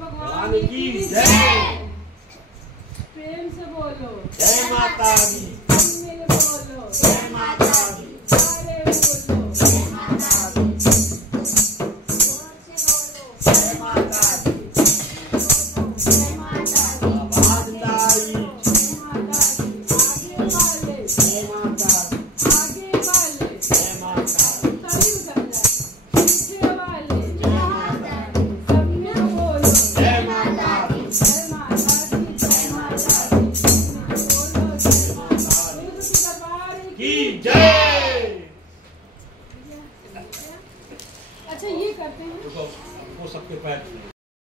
भगवान की जय। प्रेम से बोलो जय माता दी। मेरे बोलो जय माता दी। सारे बोलो जय माता दी। जय माता दी। जय माता दी। आवाज लाई। जय माता दी। आगे वाले जय माता दी। आगे वाले जय माता दी। सभी उतर जाए पीछे वाले जय माता दी। सब में बोलो जय माता दी। जय माता दी। जय माता दी। बोलो जय माता दी। दरबार की जय। अच्छा ये करते हैं वो सबके पैर